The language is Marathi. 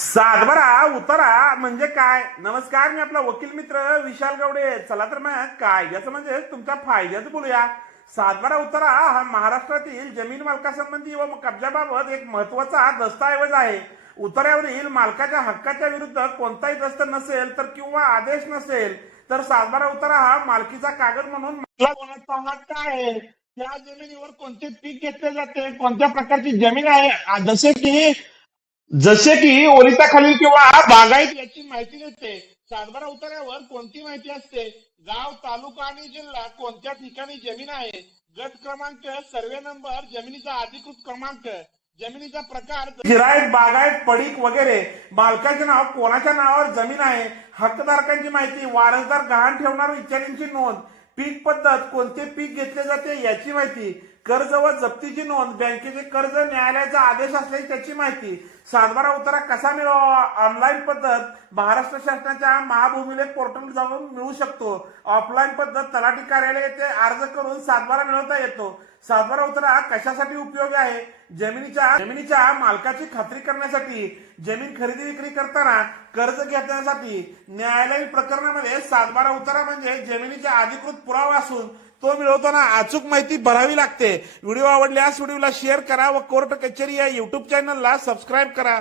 सातबारा उतारा म्हणजे काय? नमस्कार मी आपला वकील मित्र विशाल गवडे. चला तर मग कायद्याचं म्हणजे तुमच्या फायद्याचं बोलूया. सातबारा उतारा हा महाराष्ट्रातील जमीन मालकासंबंधी व कब्जाबाबत एक महत्त्वाचा दस्तऐवज आहे. उतार्यावरील मालकाच्या हक्काच्या विरुद्ध कोणताही दस्त नसेल तर किंवा आदेश नसेल तर सातबारा उतारा हा मालकीचा कागद म्हणून मानला हक्क आहे? त्या जमिनीवर कोणते पीक घेतले जाते? कोणत्या प्रकारची जमीन आहे? जसे की जसे की ओलिताखालील किंवा बागायत याची माहिती देते सातबारा उतार्यावर कोणती माहिती असते? गाव तालुका आणि जिल्हा कोणत्या ठिकाणी जमीन आहे? गट क्रमांक सर्वे नंबर जमिनीचा अधिकृत क्रमांक जमिनीचा प्रकार जिरायत बागायत पडीक वगैरे. मालकाचे नाव कोणाच्या नावावर जमीन आहे? हक्कधारकांची माहिती वारसदार गहाण ठेवणार इत्यादींची नोंद पीक पद्धत कोणते पीक घेतले जाते याची माहिती कर्ज व जप्तीची नोंद. बँकेचे कर्ज न्यायालयाचा आदेश असल्याची त्याची माहिती. सातबारा उतारा कसा मिळवावा ऑनलाईन पद्धत. महाराष्ट्र शासनाच्या महाभूमिलेख पोर्टल जाऊन मिळू शकतो. ऑफलाईन पद्धत तलाठी कार्यालय येथे अर्ज करून सातबारा मिळवता येतो. सातबारा उतारा कशासाठी उपयोगी आहे? जमिनीच्या जमिनीच्या मालकाची खात्री करण्यासाठी. जमीन खरेदी विक्री करताना कर्ज घेण्यासाठी. न्यायालयीन प्रकरणामध्ये सातबारा उतारा म्हणजे जमिनीचा अधिकृत पुरावा असून तो मिळवताना अचूक माहिती भरावी लागते. व्हिडिओ आवडल्यास व्हिडिओला शेअर करा व कोर्ट कचेरी या युट्यूब चॅनलला सबस्क्राईब करा.